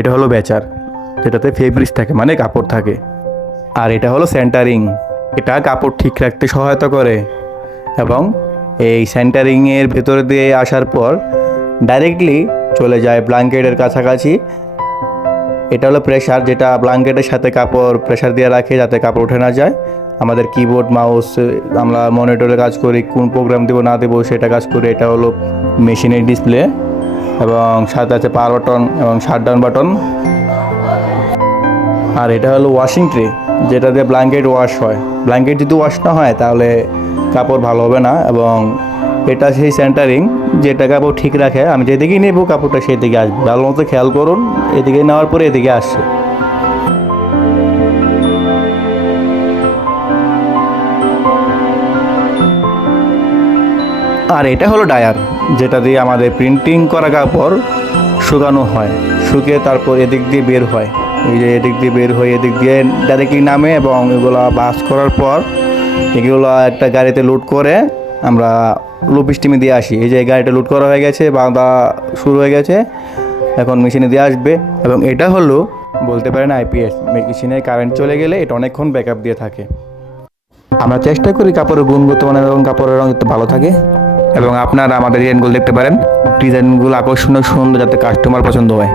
এটা হলো ব্যাচার, যেটাতে ফেব্রিক্স থাকে মানে কাপড় থাকে। আর এটা হলো সেন্টারিং, এটা কাপড় ঠিক রাখতে সহায়তা করে। এবং এই সেন্টারিংয়ের ভেতরে দিয়ে আসার পর ডাইরেক্টলি চলে যায় ব্ল্যাঙ্কেটের কাছাকাছি। এটা হলো প্রেশার, যেটা ব্ল্যাঙ্কেটের সাথে কাপড় প্রেশার দিয়ে রাখে যাতে কাপড় উঠে না যায়। আমাদের কিবোর্ড মাউস, আমরা মনিটরে কাজ করি, কোন প্রোগ্রাম দেবো না দেবো সেটা কাজ করি। এটা হলো মেশিনের ডিসপ্লে এবং সাথে আছে পাওয়ার বাটন এবং শাটডাউন বাটন। আর এটা হলো ওয়াশিং ট্রে, যেটা দিয়ে ব্ল্যাঙ্কেট ওয়াশ হয়। ব্ল্যাঙ্কেট যদি ওয়াশ না হয় তাহলে কাপড় ভালো হবে না। এবং এটা সেই সেন্টারিং যেটা কাপড় ঠিক রাখে। আমি যেদিকেই নেব কাপড়টা সেই দিকে আসবে। ভালো মতো খেয়াল করুন, এদিকে নেওয়ার পরে এদিকে আসছে। আর এটা হলো ডায়ার, যেটা দিয়ে আমাদের প্রিন্টিং করা কাপড় শুকানো হয়। শুকিয়ে তারপর এদিক দিয়ে বের হয়। এই যে এদিক দিয়ে বের হয়ে এদিক দিয়ে ডাইরেক্টলি নামে এবং এগুলো বাস করার পর এগুলো একটা গাড়িতে লোড করে আমরা লুপ স্টিমে দিয়ে আসি। এই যে গাড়িটা লোড করা হয়ে গেছে, বাঁধা শুরু হয়ে গেছে, এখন মেশিনে দিয়ে আসবে। এবং এটা হলো বলতে পারেন আইপিএস, মেশিনের কারেন্ট চলে গেলে এটা অনেকক্ষণ ব্যাকআপ দিয়ে থাকে। আমরা চেষ্টা করি কাপড়ের গুণগত মান এবং কাপড়ের রঙ যাতে ভালো থাকে। এবং আপনারা আমাদের ডিজাইনগুলো দেখতে পারেন, ডিজাইনগুলো আকর্ষণীয় সুন্দর যাতে কাস্টমার পছন্দ হয়।